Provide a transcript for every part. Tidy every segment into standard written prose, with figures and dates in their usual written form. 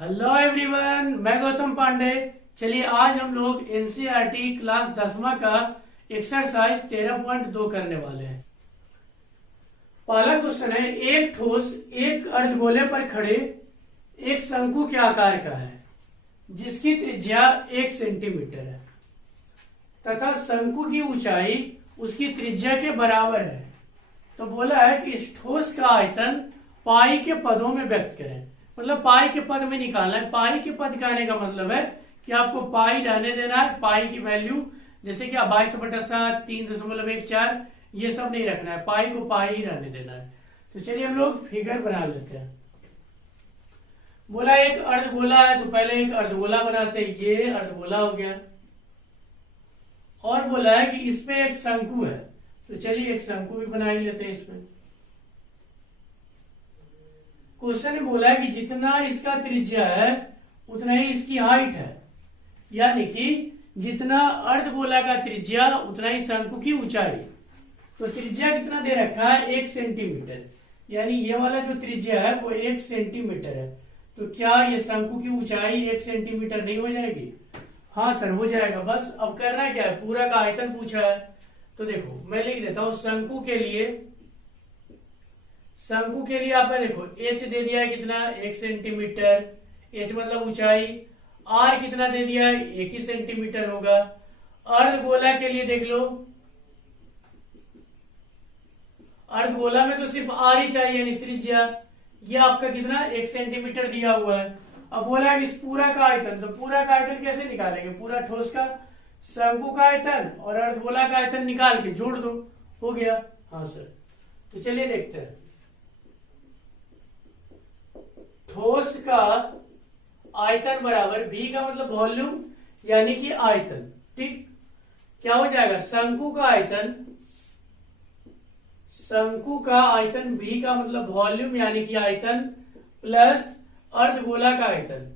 Hello everyone, मैं गौतम पांडे। चलिए आज हम लोग एनसीईआरटी क्लास 10वां का एक्सरसाइज 13.2 करने वाले हैं। पहला क्वेश्चन है, एक ठोस एक अर्धगोले पर खड़े एक शंकु के आकार का है जिसकी त्रिज्या 1 सेंटीमीटर है तथा शंकु की ऊंचाई उसकी त्रिज्या के बराबर है। तो बोला है कि इस ठोस का आयतन पाई के पदों में व्यक्त करें, मतलब पाई के पद में निकालना है। पाई के पद कहने का मतलब है कि आपको पाई रहने देना है, पाई की वैल्यू जैसे कि 22/7, 3.14 ये सब नहीं रखना है, पाई को पाई ही रहने देना है। तो चलिए हम लोग फिगर बना लेते हैं। बोला एक अर्धगोला है तो पहले एक अर्धगोला बनाते हैं, ये अर्धगोला हो गया। और बोला है कि इसमें एक शंकु है तो चलिए एक शंकु भी बना ही लेते हैं इसमें। क्वेश्चन ने बोला है कि जितना इसका त्रिज्या है उतना ही इसकी हाइट है, यानी कि जितना अर्धगोला का त्रिज्या उतना ही शंकु की ऊंचाई। तो त्रिज्या कितना दे रखा है, 1 सेंटीमीटर, यानी ये वाला जो त्रिज्या है वो 1 सेंटीमीटर है। तो क्या ये शंकु की ऊंचाई 1 सेंटीमीटर नहीं हो जाएगी? हाँ सर, हो जाएगा। बस अब करना क्या है, पूरा का आयतन पूछा है तो देखो मैं लिख देता हूं। शंकु के लिए आपने देखो h दे दिया है कितना, 1 सेंटीमीटर। h मतलब ऊंचाई। r कितना दे दिया है, 1 ही सेंटीमीटर होगा। अर्धगोला के लिए देख लो, अर्धगोला में तो सिर्फ r ही चाहिए यानी त्रिज्या। ये आपका कितना, 1 सेंटीमीटर दिया हुआ है। अब बोला है इस पूरा का आयतन, तो पूरा का आयतन कैसे निकालेंगे? पूरा ठोस का शंकु का आयतन और अर्धगोला का आयतन निकाल के जोड़ दो, हो गया। हाँ सर, तो चलिए देखते हैं। ठोस का आयतन बराबर v का मतलब वॉल्यूम यानी कि आयतन, ठीक। क्या हो जाएगा, शंकु का आयतन v का मतलब वॉल्यूम यानी कि आयतन प्लस अर्धगोला का आयतन,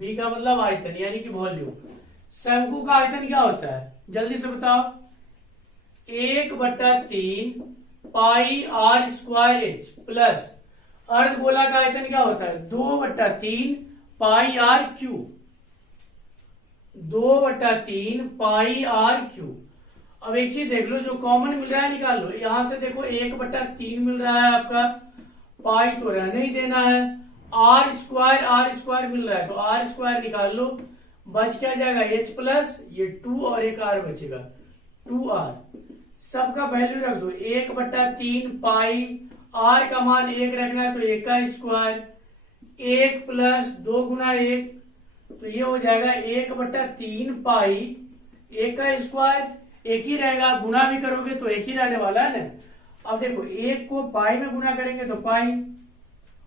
v का मतलब आयतन यानी कि वॉल्यूम। शंकु का आयतन क्या होता है, जल्दी से बताओ। 1/3 पाई r स्क्वायर h प्लस अर्धगोला का आयतन क्या होता है, 2/3 पाई r क्यूब, 2/3 पाई r क्यूब। अब एक चीज देख लो, जो कॉमन मिल रहा है निकाल लो। यहां से देखो 1/3 मिल रहा है आपका, पाई तो रहने ही देना है। r स्क्वायर मिल रहा है तो r स्क्वायर निकाल लो, बच क्या जाएगा, h प्लस ये 2 और एक r बचेगा, 2r। सबका वैल्यू रख दो, 1/3 पाई, r का मान 1 रखना है तो 1 का स्क्वायर, 1 प्लस 2 गुना 1 तो ये हो जाएगा 1/3 पाई, 1 का स्क्वायर, 1 ही रहेगा। गुना भी करोगे तो 1 ही रहने वाला है ना। अब देखो 1 को पाई में गुना करेंगे तो पाई,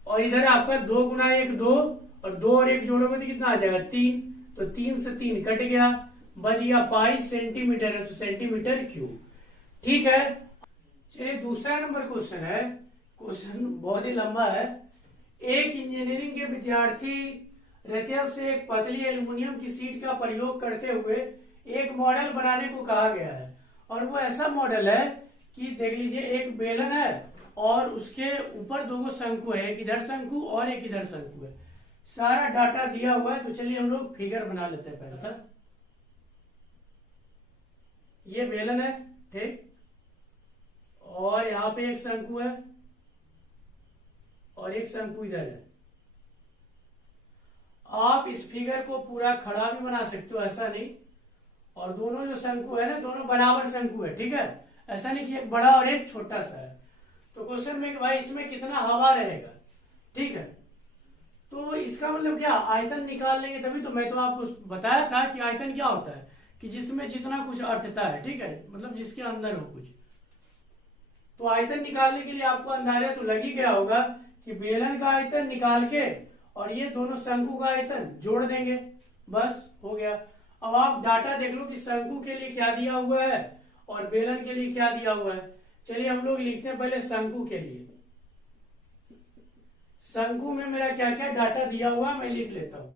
और इधर आपका 2 गुना 1 2 और 2 और 1 जोड़ोगे तो कितना आ जाएगा, 3। तो 3 से 3 कट गया, बच गया पाई सेंटीमीटर है तो सेंटीमीटर क्यूब, ठीक है। चलिए दूसरा नंबर क्वेश्चन है। क्वेश्चन बहुत ही लंबा है। एक इंजीनियरिंग के विद्यार्थी रचल से एक पतली एल्युमिनियम की शीट का प्रयोग करते हुए एक मॉडल बनाने को कहा गया है, और वो ऐसा मॉडल है कि देख लीजिए एक बेलन है और उसके ऊपर 2 शंकु है, एक इधर शंकु और एक इधर शंकु है। सारा डाटा दिया हुआ है तो चलिए हम लोग फिगर बना लेते हैं। पहले सर ये बेलन है, ठीक, और यहाँ पे एक शंकु है और एक शंकु इधर है। आप इस फिगर को पूरा खड़ा भी बना सकते हो, ऐसा नहीं। और दोनों जो शंकु है ना, दोनों बराबर शंकु है, ठीक है। ऐसा नहीं कि एक बड़ा और एक छोटा सा है। तो क्वेश्चन में कि भाई इसमें कितना हवा रहेगा, ठीक है। तो इसका मतलब क्या, आयतन निकाल लेंगे तभी तो। मैं तो आपको बताया था कि आयतन क्या होता है, कि जिसमें जितना कुछ अटता है, ठीक है, मतलब जिसके अंदर हो कुछ। तो आयतन निकालने के लिए आपको अंदाजा तो लग ही गया होगा कि बेलन का आयतन निकाल के और ये दोनों शंकु का आयतन जोड़ देंगे, बस हो गया। अब आप डाटा देख लो कि शंकु के लिए क्या दिया हुआ है और बेलन के लिए क्या दिया हुआ है। चलिए हम लोग लिखते हैं पहले शंकु के लिए। शंकु में मेरा क्या क्या डाटा दिया हुआ है मैं लिख लेता हूं।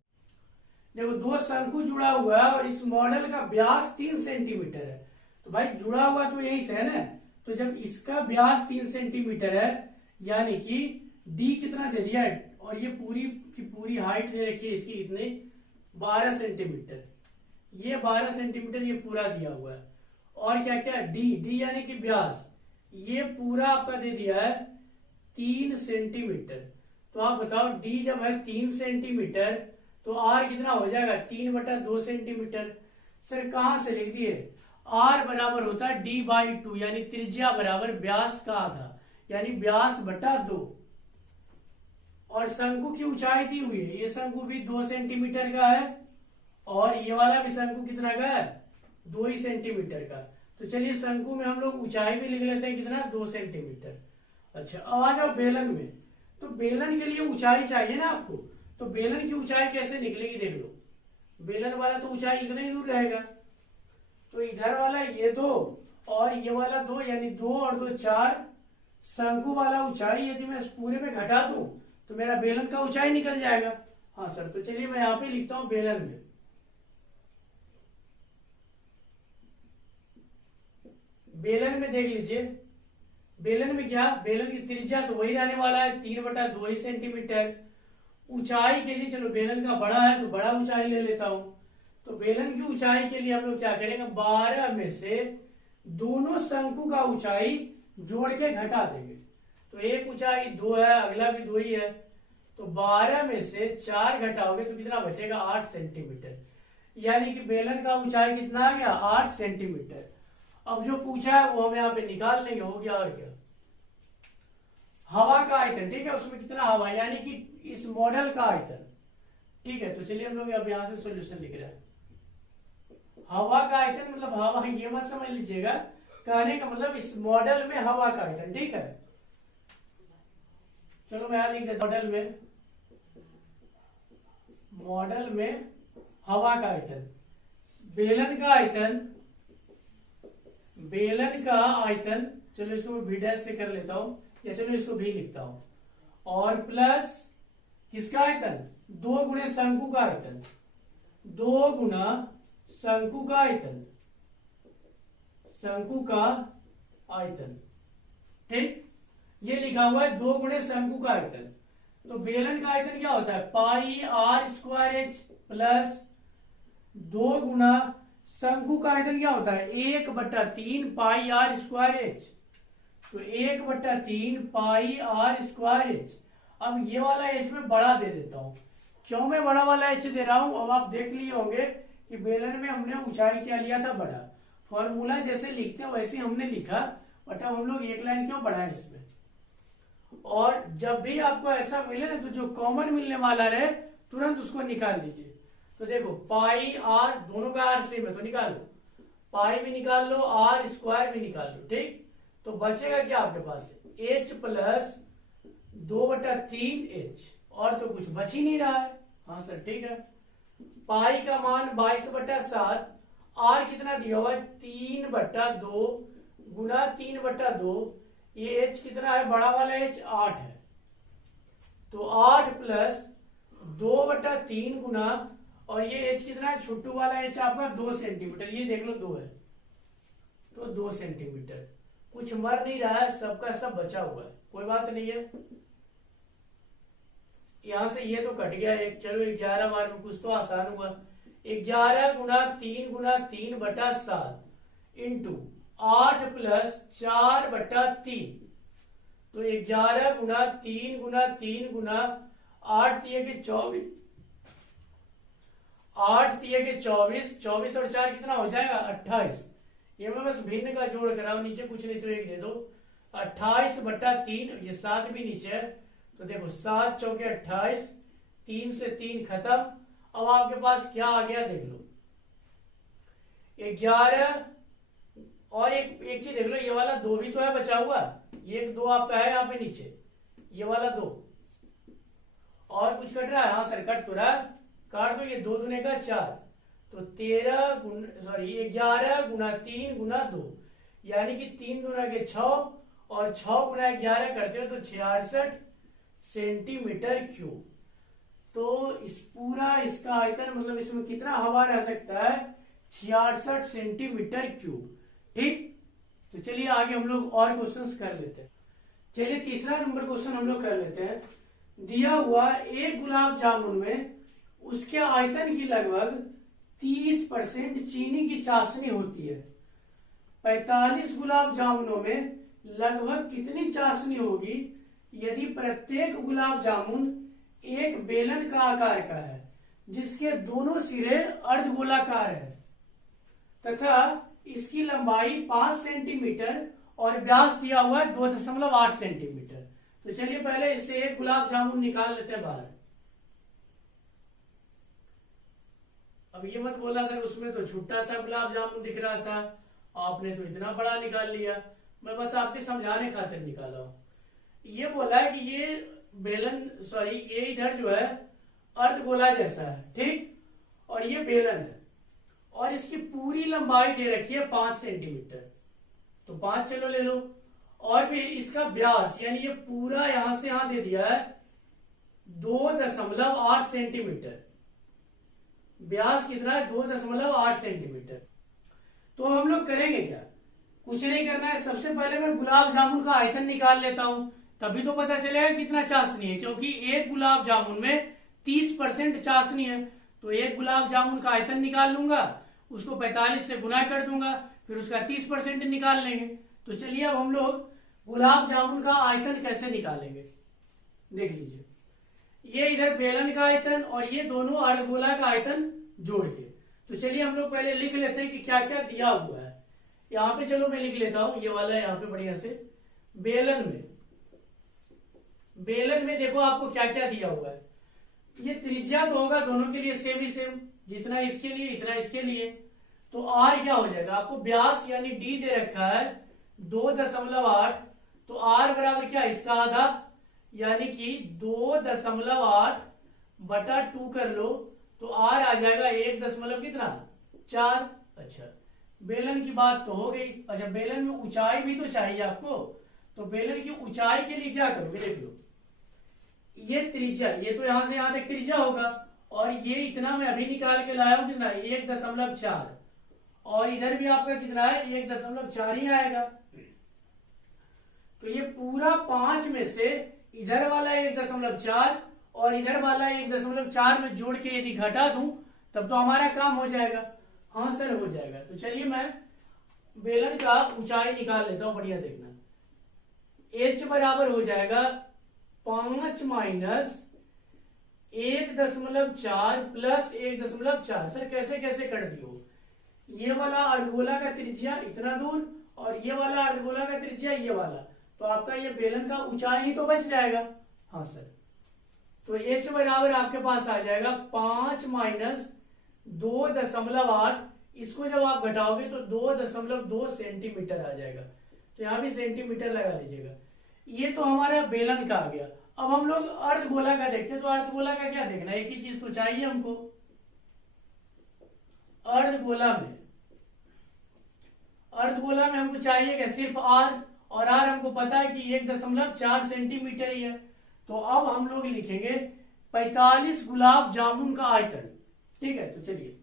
देखो 2 शंकु जुड़ा हुआ है और इस मॉडल का व्यास 3 सेंटीमीटर है। तो भाई जुड़ा हुआ तो यही से है ना, तो जब इसका व्यास 3 सेंटीमीटर है, यानी कि डी कितना दे दिया है, और ये पूरी की पूरी हाइट दे रखी है इसकी कितने 12 सेंटीमीटर, ये 12 सेंटीमीटर ये पूरा दिया हुआ है। और क्या क्या डी, डी यानी कि व्यास, ये पूरा आपका दे दिया है 3 सेंटीमीटर। तो आप बताओ डी जब है 3 सेंटीमीटर तो आर कितना हो जाएगा 3/2 सेंटीमीटर। सर कहां से लिख दिए, आर बराबर होता है डी बाई 2, यानी त्रिज्या बराबर व्यास का आधा, यानी व्यास बटा 2। और शंकु की ऊंचाई दी हुई है, ये शंकु भी 2 सेंटीमीटर का है और ये वाला भी शंकु कितना का है 2 ही सेंटीमीटर का। तो चलिए शंकु में हम लोग ऊंचाई भी लिख लेते हैं कितना 2 सेंटीमीटर। अच्छा अब आ जाओ बेलन में, तो बेलन के लिए ऊंचाई चाहिए ना आपको, तो बेलन की ऊंचाई कैसे निकलेगी देख लो। बेलन वाला तो ऊंचाई इतना ही दूर रहेगा, तो इधर वाला ये 2 और ये वाला 2, यानी 2 और 2 4। शंकु वाला ऊंचाई यदि मैं पूरे में घटा दूं तो मेरा बेलन का ऊंचाई निकल जाएगा। हाँ सर, तो चलिए मैं यहां पे लिखता हूं बेलन में। बेलन में देख लीजिए, बेलन में क्या, बेलन की त्रिज्या तो वही रहने वाला है 3/2 ही सेंटीमीटर। ऊंचाई के लिए चलो बेलन का बड़ा है तो बड़ा ऊंचाई ले लेता हूं, तो बेलन की ऊंचाई के लिए हम लोग क्या करेंगे 12 में से दोनों शंकु का ऊंचाई जोड़ के घटा देंगे। तो एक ऊंचाई 2 है, अगला भी 2 ही है, तो 12 में से 4 घटाओगे तो कितना बचेगा 8 सेंटीमीटर, यानी कि बेलन का ऊंचाई कितना आ गया 8 सेंटीमीटर। अब जो पूछा है वो हम यहाँ पे निकाल लेंगे, हो गया। और क्या, हवा का आयतन, ठीक है, उसमें कितना हवा, यानी कि इस मॉडल का आयतन। ठीक है, तो चलिए हम लोग अब यहां से सॉल्यूशन लिख रहे हैं। हवा का आयतन मतलब हवा, ये मत समझ लीजिएगा, कहने का मतलब इस मॉडल में हवा का आयतन। ठीक है, चलो मैं यहां लिख देता मॉडल में, मॉडल में हवा का आयतन। बेलन का आयतन, बेलन का आयतन, चलो इसको मैं भी डैश से कर लेता हूं, या चलो इसको भी लिखता हूं, और प्लस किसका आयतन 2 गुणे शंकु का आयतन, 2 गुना शंकु का आयतन, शंकु का आयतन। ठीक, ये लिखा हुआ है 2 गुणे शंकु का आयतन। तो बेलन का आयतन क्या होता है पाई आर स्क्वायर एच प्लस 2 गुना शंकु का आयतन क्या होता है 1/3 पाई आर स्क्वायर एच। तो 1/3 पाई आर स्क्वायर एच। अब ये वाला एच में बड़ा दे देता हूं, क्यों मैं बड़ा वाला एच दे रहा हूं, अब आप देख लिए होंगे कि बेलन में हमने ऊंचाई क्या लिया था बड़ा, फॉर्मूला जैसे लिखते हैं वैसे हमने लिखा, बट अब हम लोग एक लाइन क्यों बढ़ाएं इसमें। और जब भी आपको ऐसा मिले ना तो जो कॉमन मिलने वाला रहे तुरंत उसको निकाल लीजिए। तो देखो पाई आर, दोनों का आर सेम है तो निकालो, पाई भी निकाल लो आर स्क्वायर भी निकाल लो। ठीक, तो बचेगा क्या आपके पास एच प्लस 2/3 एच, और तो कुछ बच ही नहीं रहा है। हाँ सर ठीक है, पाई का मान 22/7, आर कितना दिया हुआ है 3/2 गुना 3/2, ये एच कितना है बड़ा वाला एच 8 है, तो 8 प्लस 2/3 गुना, और ये एच कितना है छोटू वाला एच आपका 2 सेंटीमीटर, ये देख लो 2 है तो 2 सेंटीमीटर। कुछ मर नहीं रहा है, सबका सब बचा हुआ है, कोई बात नहीं है। यहां से ये तो कट गया एक, चलो 11 बार में कुछ तो आसान हुआ। 11 गुना 3 गुना 3/7 इंटू 8 प्लस 4/3, तो 11 गुना 3 गुना 3 गुना 8 तिये के 24, 8 तिये के 24, 24 और 4 कितना हो जाएगा 28। ये मैं बस भिन्न का जोड़ कर रहा हूं, नीचे कुछ नहीं तो एक दे दो, 28/3, ये 7 भी नीचे है, तो देखो 7 चौके 28, 3 से 3 खत्म। अब आपके पास क्या आ गया देख लो 11, और एक चीज देख लो, ये वाला 2 भी तो है बचा हुआ, ये 2 आपका है यहाँ पे नीचे, ये वाला 2, और कुछ कट रहा है, हाँ सर कट तो रहा है, काट दो, ये 2 दूने का 4, तो 11 गुना 3 गुना 2, यानी कि 3 गुना के 6 और 6 गुना 11 करते हो तो 66 सेंटीमीटर क्यूब। तो इस पूरा इसका आयतन मतलब इसमें कितना हवा रह सकता है 66 सेंटीमीटर क्यूब। ठीक, तो चलिए आगे हम लोग और क्वेश्चंस कर लेते हैं। चलिए तीसरा नंबर क्वेश्चन हम लोग कर लेते हैं। दिया हुआ एक गुलाब जामुन में उसके आयतन की लगभग 30% चीनी की चाशनी होती है। 45 गुलाब जामुनों में लगभग कितनी चाशनी होगी यदि प्रत्येक गुलाब जामुन एक बेलन का आकार का है जिसके दोनों सिरे अर्धगोलाकार है तथा इसकी लंबाई 5 सेंटीमीटर और व्यास दिया हुआ है 2.8 सेंटीमीटर। तो चलिए पहले इससे एक गुलाब जामुन निकाल लेते हैं बाहर। अब ये मत बोला सर उसमें तो छोटा सा गुलाब जामुन दिख रहा था, आपने तो इतना बड़ा निकाल लिया। मैं बस आपके समझाने खातिर निकाला हूं। ये बोला है कि ये बेलन सॉरी ये इधर जो है अर्धगोला जैसा है, ठीक, और ये बेलन है और इसकी पूरी लंबाई दे रखी है 5 सेंटीमीटर। तो 5 चलो ले लो, और फिर इसका व्यास यानी ये पूरा यहां से यहां दे दिया है 2.8 सेंटीमीटर। व्यास कितना है 2.8 सेंटीमीटर। तो हम लोग करेंगे क्या, कुछ नहीं करना है। सबसे पहले मैं गुलाब जामुन का आयतन निकाल लेता हूं, तभी तो पता चलेगा कितना चाशनी है, क्योंकि एक गुलाब जामुन में 30% चाशनी है। तो एक गुलाब जामुन का आयतन निकाल लूंगा, उसको 45 से गुना कर दूंगा, फिर उसका 30% निकाल लेंगे। तो चलिए अब हम लोग गुलाब जामुन का आयतन कैसे निकालेंगे देख लीजिए। ये इधर बेलन का आयतन और ये दोनों अर्धगोला का आयतन जोड़ के। तो चलिए हम लोग पहले लिख लेते हैं कि क्या क्या दिया हुआ है। यहाँ पे चलो मैं लिख लेता हूं, ये वाला यहाँ पे बढ़िया से। बेलन में देखो आपको क्या क्या दिया हुआ है। ये त्रिज्या तो होगा दोनों के लिए सेम ही सेम, जितना इसके लिए इतना इसके लिए। तो आर क्या हो जाएगा, आपको व्यास यानी डी दे रखा है 2.8। तो आर बराबर क्या, इसका आधा यानी कि 2.8 बटा 2 कर लो। तो आर आ जाएगा 1 कितना 4। अच्छा बेलन की बात तो हो गई। अच्छा बेलन में ऊंचाई भी तो चाहिए आपको, तो बेलन की ऊंचाई के लिए क्या करोगे देख लो। ये त्रिज्या, ये तो यहां से यहां तक त्रिज्या होगा, और ये इतना मैं अभी निकाल के लाया हूं कितना 1.4, और इधर भी आपका कितना है 1.4 ही आएगा। तो ये पूरा 5 में से इधर वाला 1.4 और इधर वाला 1.4 में जोड़ के यदि घटा दूं तब तो हमारा काम हो जाएगा। हाँ सर हो जाएगा। तो चलिए मैं बेलन का ऊंचाई निकाल लेता हूं, बढ़िया देखना। h बराबर हो जाएगा 5 माइनस 1.4 प्लस 1.4। सर कैसे कैसे कर दियो, ये वाला अर्धगोला का त्रिज्या इतना दूर और ये वाला अर्धगोला का त्रिज्या ये वाला, तो आपका ये बेलन का ऊंचाई ही तो बच जाएगा। हाँ सर, तो h बराबर आपके पास आ जाएगा 5 माइनस 2.8। इसको जब आप घटाओगे तो 2.2 सेंटीमीटर आ जाएगा। तो यहां भी सेंटीमीटर लगा लीजिएगा। ये तो हमारा बेलन का आ गया। अब हम लोग अर्धगोला का देखते हैं। तो अर्धगोला का क्या देखना, एक ही चीज तो चाहिए हमको। अर्धगोला में हमको चाहिए क्या, सिर्फ आर, और आर हमको पता है कि 1.4 सेंटीमीटर ही है। तो अब हम लोग लिखेंगे 45 गुलाब जामुन का आयतन। ठीक है, तो चलिए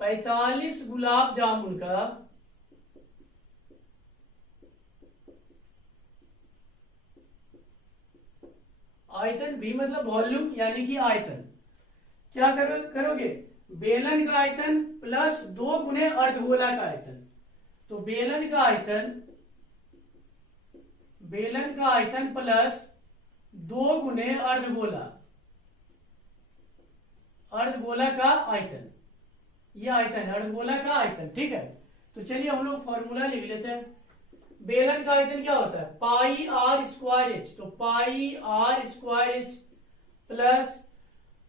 पैतालीस गुलाब जामुन का आयतन, भी मतलब वॉल्यूम यानी कि आयतन। क्या करोगे, बेलन का आयतन प्लस 2 गुने अर्धगोला का आयतन। तो बेलन का आयतन प्लस 2 गुने अर्धगोला का आयतन। ये आयतन है अर्धगोला का आयतन। ठीक है, तो चलिए हम लोग फॉर्मूला लिख लेते हैं। बेलन का आयतन क्या होता है, पाई आर स्क्वायर एच। तो pi r square h plus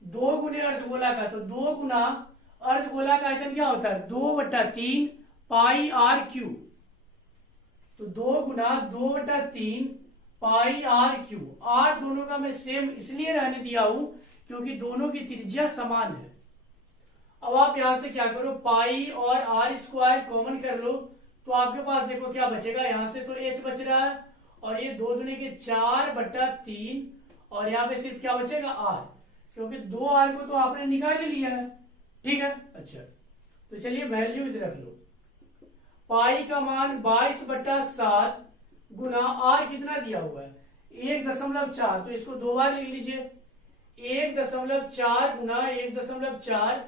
2 गुने अर्धगोला का, तो 2 गुना अर्धगोला का आयतन क्या होता है 2/3 पाई आर क्यूब। तो 2 गुना 2/3 पाई आर क्यूब। आर दोनों का मैं सेम इसलिए रहने दिया हूं क्योंकि दोनों की त्रिज्या समान है। अब आप यहां से क्या करो, पाई और आर स्क्वायर कॉमन कर लो। तो आपके पास देखो क्या बचेगा, यहां से तो h बच रहा है, और ये 2 दूनी के 4/3, और यहाँ पे सिर्फ क्या बचेगा r। क्योंकि 2r को तो आपने निकाल ही लिया है। ठीक है, अच्छा तो चलिए वैल्यू इधर रख लो। पाई का मान 22/7 गुना r कितना दिया हुआ है 1.4, तो इसको 2 बार लिख लीजिए। 1.4 गुना 1.4,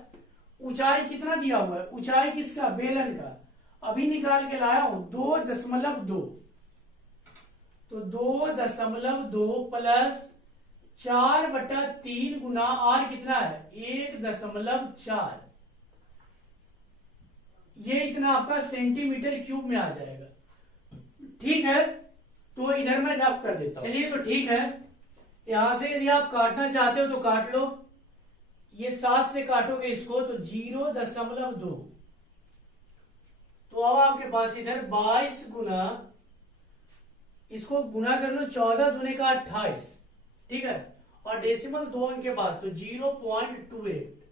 ऊंचाई कितना दिया हुआ है, ऊंचाई किसका, बेलन का, अभी निकाल के लाया हूं 2.2, तो 2.2 प्लस 4/3 गुना r कितना है 1.4, ये इतना आपका सेंटीमीटर क्यूब में आ जाएगा। ठीक है, तो इधर मैं रफ कर देता हूं। चलिए तो ठीक है, यहां से यदि आप काटना चाहते हो तो काट लो। ये 7 से काटोगे इसको तो 0.2, तो अब आपके पास इधर 22 गुना, इसको गुना कर लो 14 दूने का 28, ठीक है, और डेसिमल 2 अंक के बाद तो 0.28।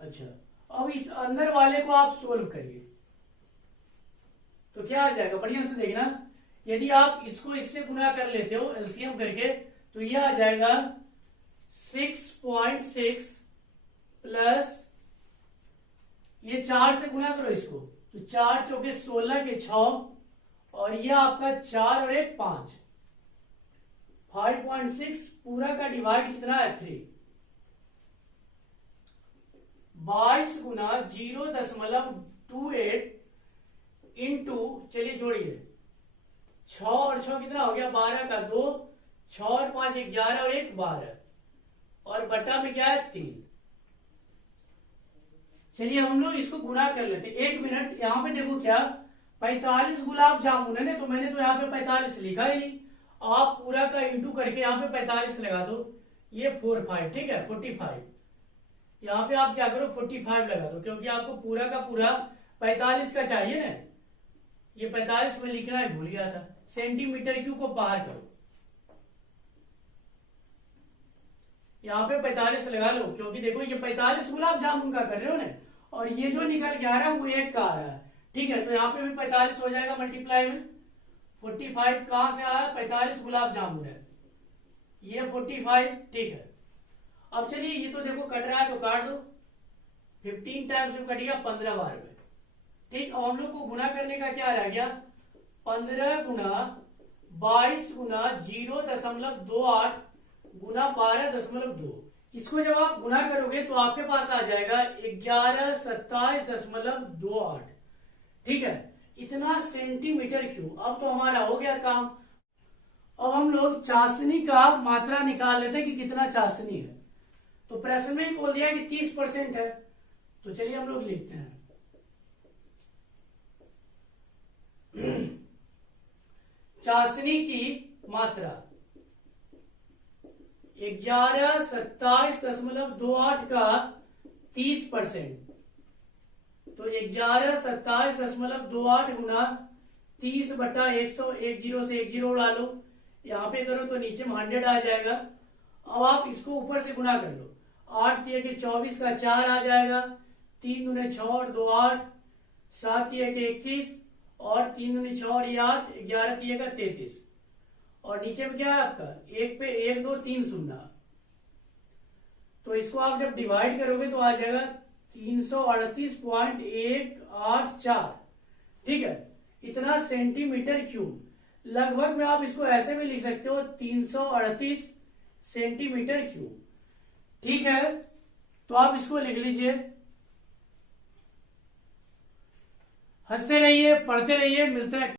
अच्छा, अब इस अंदर वाले को आप सोल्व करिए तो क्या आ जाएगा, बढ़िया से देखना। यदि आप इसको इससे गुना कर लेते हो एलसीएम करके तो यह आ जाएगा 6.6 प्लस, ये 4 से गुना करो इसको तो 4 चौके 16 के 6, और यह आपका 4 और 1 5, 5.6 पूरा का डिवाइड कितना है 3। 22 गुना 0.28 इंटू, चलिए जोड़िए, 6 और 6 कितना हो गया 12 का 2, 6 और 5 11 और 1 12, और बटा में क्या है 3। चलिए हम लोग इसको गुना कर लेते। 1 मिनट, यहां पे देखो क्या 45 गुलाब जामुन है ना, तो मैंने तो यहाँ पे 45 लिखा ही नहीं, आप पूरा का इंटू करके यहाँ पे 45 लगा दो, ये 45, ठीक है 45, यहाँ पे आप क्या करो 45 लगा दो, क्योंकि आपको पूरा का पूरा 45 का चाहिए ना, ये 45 में लिखना है भूल गया था। सेंटीमीटर क्यूब को बाहर करो, यहाँ पे 45 लगा लो, क्योंकि देखो ये 45 गुलाब जामुन का कर रहे हो ना, और ये जो निकल के आ रहा है वो 1 का आ रहा है, ठीक है, तो यहाँ पे भी 45 हो जाएगा मल्टीप्लाई में। 45 कहां से आया, 45 गुलाब जामुन है, ये 45, ठीक है। अब चलिए ये तो देखो कट रहा है तो काट दो, 15 टाइम्स में कटिएगा 15 बार में, ठीक। अब हम लोग को गुना करने का क्या रह गया, 15 गुना 22 गुना 0.28 गुना 12.2, इसको जब आप गुना करोगे तो आपके पास आ जाएगा 1127.28, ठीक है, इतना सेंटीमीटर क्यूब। अब तो हमारा हो गया काम। अब हम लोग चाशनी का मात्रा निकाल लेते हैं कि कितना चाशनी है, तो प्रश्न में ही बोल दिया कि 30% है, तो चलिए हम लोग लिखते हैं चाशनी की मात्रा 1127.28 का 30%, तो 1127.28 गुना 30/100, 10 से 10 उड़ा लो, यहाँ पे करो तो नीचे में 100 आ जाएगा। अब आप इसको ऊपर से गुना कर लो, 8 तिया के 24 का 4 आ जाएगा, 3 दूने 6 और 2 8, 7 तिया के 21 और 3 दूने 6 और ये 8, 11 तिया का 33, और नीचे में क्या है आपका 1 पे 1 2 3 शून्य, तो इसको आप जब डिवाइड करोगे तो आ जाएगा 338.184, ठीक है, इतना सेंटीमीटर क्यूब। लगभग में आप इसको ऐसे भी लिख सकते हो 338 सेंटीमीटर क्यूब, ठीक है, तो आप इसको लिख लीजिए। हंसते रहिए, पढ़ते रहिए, मिलते हैं।